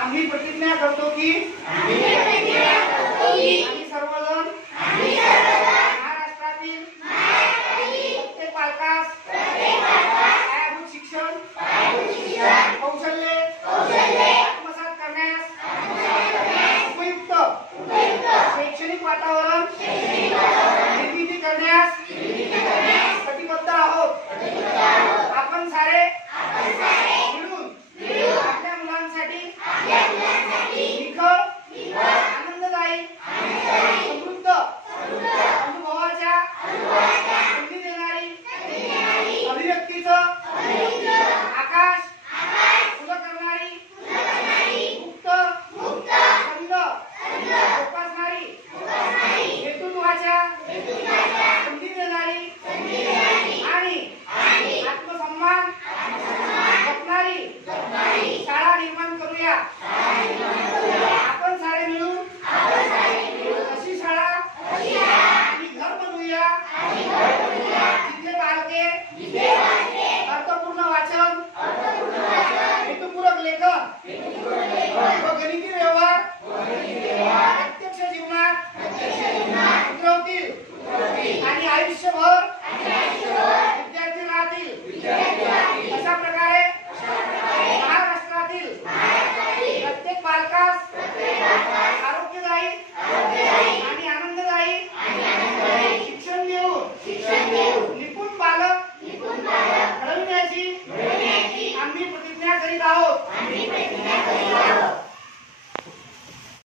आम्ही प्रतिज्ञा करतो की आम्ही सर्वजण महाराष्ट्रातील प्रत्येक पालकास पायाभूत शिक्षण कौशल्ये आत्मसात करण्यास उपयुक्त शैक्षणिक वातावरण निर्मिती करण्यास कटिबद्ध आहोत। आपण सारे मिळून आपल्या मुलांसाठी निखळ आनंददायी समृद्ध अनुभवाच्या संधी देणारी अभिव्यक्तीचं आकाश खुलं करणारी मुक्त छंद जोपासणारी हेतुत्वाच्या संधी देणारी आणि आत्मसन्मान जपणारी शाळा निर्माण करूया। आपण सारे मिळून अशी शाळा आणि घर बनवूया जिथे बालके अर्थपूर्ण वाचन हेतुपूरक लेखन व गणिती व्यवहार प्रत्यक्ष जीवनात उतरवतील आणि आयुष्यभर